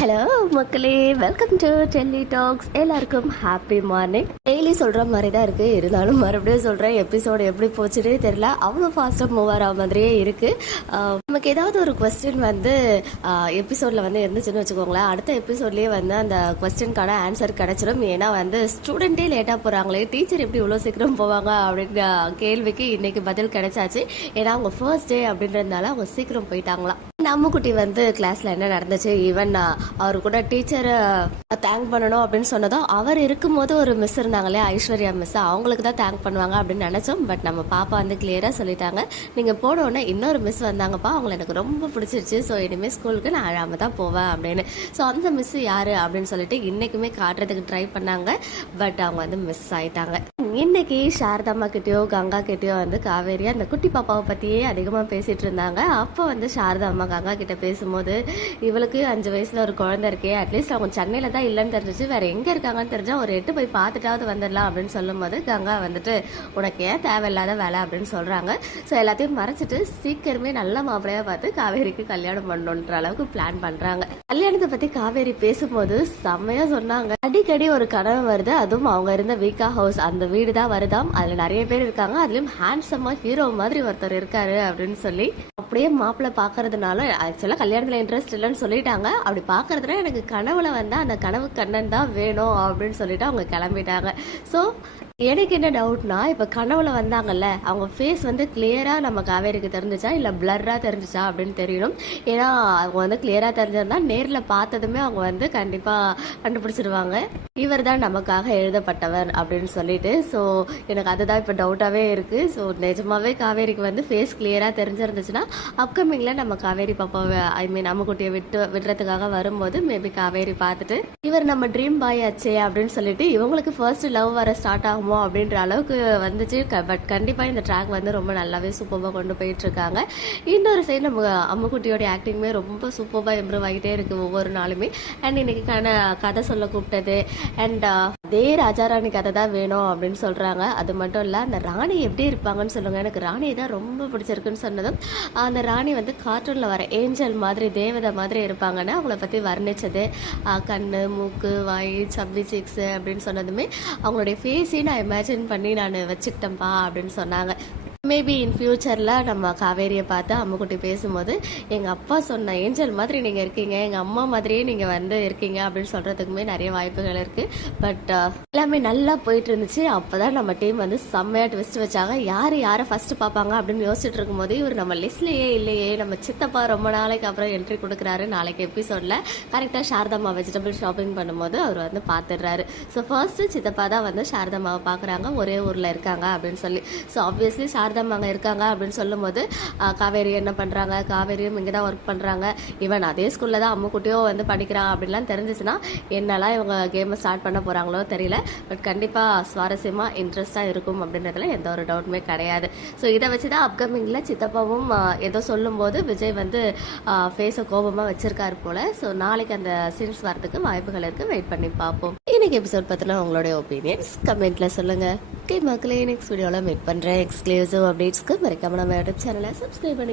Hello மக்களே, welcome to Delhi tax. எல்லாருக்கும் happy morning. Daily சொல்கிற மாதிரி தான் இருக்குது, இருந்தாலும் மறுபடியும் சொல்கிறேன். எபிசோடு எப்படி போச்சுன்னே தெரியல, அவ்வளோ ஃபாஸ்ட்டாக மூவ் ஆகிற மாதிரியே இருக்குது. நமக்கு ஏதாவது ஒரு கொஸ்டின் வந்து எபிசோடில் வந்து இருந்துச்சுன்னு வச்சுக்கோங்களேன், அடுத்த எபிசோட்லேயே வந்து அந்த கொஸ்டினுக்கான ஆன்சர் கிடச்சிடும். ஏன்னா வந்து ஸ்டூடெண்ட்டே லேட்டாக போகிறாங்களே, டீச்சர் எப்படி இவ்வளோ சீக்கிரம் போவாங்க அப்படின்ற கேள்விக்கு இன்றைக்கி பதில் கிடைச்சாச்சு. ஏன்னா அவங்க ஃபர்ஸ்ட் டே அப்படின்றதுனால அவங்க சீக்கிரம் போயிட்டாங்களாம். அம்முக்குட்டி வந்து கிளாஸில் என்ன நடந்துச்சு, ஈவன் அவர் கூட டீச்சரை தேங்க் பண்ணணும் அப்படின்னு சொன்னதும், அவர் இருக்கும்போது ஒரு மிஸ் இருந்தாங்களே ஐஸ்வர்யா மிஸ், அவங்களுக்கு தான் தேங்க் பண்ணுவாங்க அப்படின்னு நினச்சோம். பட் நம்ம பாப்பா வந்து கிளியராக சொல்லிட்டாங்க, நீங்கள் போனோடனே இன்னொரு மிஸ் வந்தாங்கப்பா, அவங்களை எனக்கு ரொம்ப பிடிச்சிருச்சு, ஸோ இனிமேல் ஸ்கூலுக்கு நான் அழாமல் தான் போவேன் அப்படின்னு. ஸோ அந்த மிஸ் யார் அப்படின்னு சொல்லிட்டு இன்றைக்குமே காட்டுறதுக்கு ட்ரை பண்ணாங்க. பட் அவங்க வந்து மிஸ் ஆகிட்டாங்க. இன்னைக்கு சாரதாம்மா கிட்டேயோ கங்கா கிட்டேயோ வந்து காவேரியா அந்த குட்டி பாப்பாவை பற்றியே அதிகமாக பேசிகிட்டு இருந்தாங்க. அப்போ வந்து சாரதாம்மா கங்கா கிட்ட பேசும்போது, இவளுக்கு 5 வயசுல ஒரு குழந்தை இருக்கே, அட்லீஸ்ட் அவங்க சென்னையில தான் இல்லைன்னு தெரிஞ்சிச்சு, வேற எங்க இருக்காங்கன்னு தெரிஞ்சா ஒரு 8 போய் பார்த்துட்டாவது வந்துடலாம் அப்படின்னு சொல்லும் போது, கங்கா வந்துட்டு உனக்கு ஏன் தேவையில்லாத வேலை அப்படின்னு சொல்றாங்க. ஸோ எல்லாத்தையும் மறைச்சிட்டு சீக்கிரமே நல்ல மாப்பிள்ளையா பார்த்து காவேரிக்கு கல்யாணம் பண்ணணுன்ற அளவுக்கு பிளான் பண்றாங்க. கல்யாணத்தை பத்தி காவேரி பேசும்போது செம்மையா சொன்னாங்க. அடிக்கடி ஒரு கனவு வருது, அதுவும் அவங்க இருந்த வீக்கா ஹவுஸ் அந்த வீடு தான் வருதாம். அதுல நிறைய பேர் இருக்காங்க, அதுலயும் ஹேண்ட்ஸமா ஹீரோ மாதிரி ஒருத்தர் இருக்காரு அப்படின்னு சொல்லி, அப்படியே மாப்பிள்ளை பாக்குறதுனால ஆக்சுவலா கல்யாணத்துல இன்ட்ரெஸ்ட் இல்லைன்னு சொல்லிட்டாங்க. அப்படி பாக்குறதுனா எனக்கு கனவுல வந்தா அந்த கனவு கண்ணன் தான் வேணும் அப்படின்னு சொல்லிட்டு அவங்க கிளம்பிட்டாங்க. ஸோ எனக்கு என்ன டவுட்னா, இப்போ கனவுல வந்தாங்கல்ல, அவங்க ஃபேஸ் வந்து கிளியரா நம்ம காவேரிக்கு தெரிஞ்சிச்சா இல்லை பிளர்ரா தெரிஞ்சிச்சா அப்படின்னு தெரியணும். ஏன்னா அவங்க வந்து கிளியரா தெரிஞ்சிருந்தா நேரில் பார்த்ததுமே அவங்க வந்து கண்டிப்பாக கண்டுபிடிச்சிருவாங்க, இவர் தான் நமக்காக எழுதப்பட்டவர் அப்படின்னு சொல்லிட்டு. ஸோ எனக்கு அதுதான் இப்போ டவுட்டாகவே இருக்குது. ஸோ நிஜமாவே காவேரிக்கு வந்து ஃபேஸ் கிளியராக தெரிஞ்சிருந்துச்சுன்னா அப்கமிங்கில் நம்ம காவேரி பாப்பாவை அம்முக்குட்டியை விடுறதுக்காக வரும்போது மேபி காவேரி பார்த்துட்டு இவர் நம்ம ட்ரீம் பாய் ஆச்சே அப்படின்னு சொல்லிட்டு இவங்களுக்கு ஃபர்ஸ்ட் லவ் வர ஸ்டார்ட் ஆகும் அப்படின்ற அளவுக்கு வந்துச்சு. பட் கண்டிப்பாக இந்த ட்ராக் வந்து ரொம்ப நல்லாவே சூப்பராக கொண்டு போயிட்டு இருக்காங்க. இன்னொரு சைடு நம்ம அம்முக்குட்டியோட ஆக்டிங்குமே ரொம்ப சூப்பராக இம்ப்ரூவ் ஆகிட்டே இருக்கு ஒவ்வொரு நாளுமே. அண்ட் இன்னைக்கான கதை சொல்ல கூப்பிட்டது அண்ட் அதே ராஜாராணி கதை தான் வேணும் அப்படின்னு சொல்றாங்க. அது மட்டும் இல்லை, அந்த ராணி எப்படி இருப்பாங்கன்னு சொல்லுங்க. எனக்கு ராணி தான் ரொம்ப பிடிச்சிருக்குன்னு சொன்னதும், அந்த ராணி வந்து கார்ட்டூன்ல வர ஏஞ்சல் மாதிரி தேவதை மாதிரி இருப்பாங்கன்னு அவங்கள பற்றி வர்ணிச்சது. கண்ணு மூக்கு வாய் சப்பி சிக்ஸ் அப்படின்னு சொன்னதுமே அவங்களுடைய ஃபேஸையும் நான் இமேஜின் பண்ணி நான் வச்சுக்கிட்டேன்ப்பா அப்படின்னு சொன்னாங்க. மேபி இன் ஃபியூச்சரில் நம்ம காவேரியை பார்த்து அம்முக்குட்டி பேசும்போது, எங்கள் அப்பா சொன்ன ஏஞ்சல் மாதிரி நீங்கள் இருக்கீங்க, எங்கள் அம்மா மாதிரியே நீங்கள் வந்து இருக்கீங்க அப்படின்னு சொல்கிறதுக்குமே நிறைய வாய்ப்புகள் இருக்குது. பட் எல்லாமே நல்லா போயிட்டு இருந்துச்சு. அப்போ தான் நம்ம டீம் வந்து செம்மையாக ட்விஸ்ட் வச்சாங்க. யாரை ஃபஸ்ட்டு பார்ப்பாங்க அப்படின்னு யோசிச்சுட்டு இருக்கும்போது, இவர் நம்ம லிஸ்ட்லேயே இல்லையே, நம்ம சித்தப்பா ரொம்ப நாளைக்கு அப்புறம் என்ட்ரி கொடுக்குறாரு. நாளைக்கு எபிசோடில் கரெக்டாக சாரதாம்மா வெஜிடபிள் ஷாப்பிங் பண்ணும்போது அவர் வந்து பார்த்துடுறாரு. ஸோ ஃபர்ஸ்ட்டு சித்தப்பா தான் வந்து சாரதாம்மாவை பார்க்குறாங்க, ஒரே ஊரில் இருக்காங்க அப்படின்னு சொல்லி. ஸோ ஆப்வியஸ்லி சாரதாம்மா அங்கே இருக்காங்க அப்படின்னு சொல்லும் போது, காவேரி என்ன பண்ணுறாங்க, காவேரியும் இங்கே தான் ஒர்க் பண்ணுறாங்க, ஈவன் அதே ஸ்கூலில் தான் அம்முக்குட்டியோ வந்து படிக்கிறான் அப்படின்லாம் தெரிஞ்சிச்சுன்னா என்னெல்லாம் இவங்க கேமை ஸ்டார்ட் பண்ண போகிறாங்களோ தெரியல. பட் கண்டிப்பாக சுவாரஸ்யமாக இன்ட்ரெஸ்டாக இருக்கும் அப்படின்றதுல எந்த ஒரு டவுட்டுமே கிடையாது. ஸோ இதை வச்சு தான் அப்கமிங்கில் சித்தப்பாவும் ஏதோ சொல்லும்போது விஜய் வந்து ஃபேஸை கோபமாக வச்சிருக்காரு போல். ஸோ நாளைக்கு அந்த சீன்ஸ் வரதுக்கு வாய்ப்புகள் இருக்குது, வெயிட் பண்ணி பார்ப்போம். இன்னைக்கு எபிசோட் பற்றின உங்களுடைய ஒப்பீனியன்ஸ் கமெண்ட்டில் சொல்லுங்கள். ஓகே மக்களே, நெக்ஸ்ட் வீடியோவில் மீட் பண்ணுறேன். எக்ஸ்க்ளூசிவ் அப்டேட்ஸ்க்கு மறக்காம நம்ம யூடியூப் சேனலை சப்ஸ்கிரைப் பண்ணி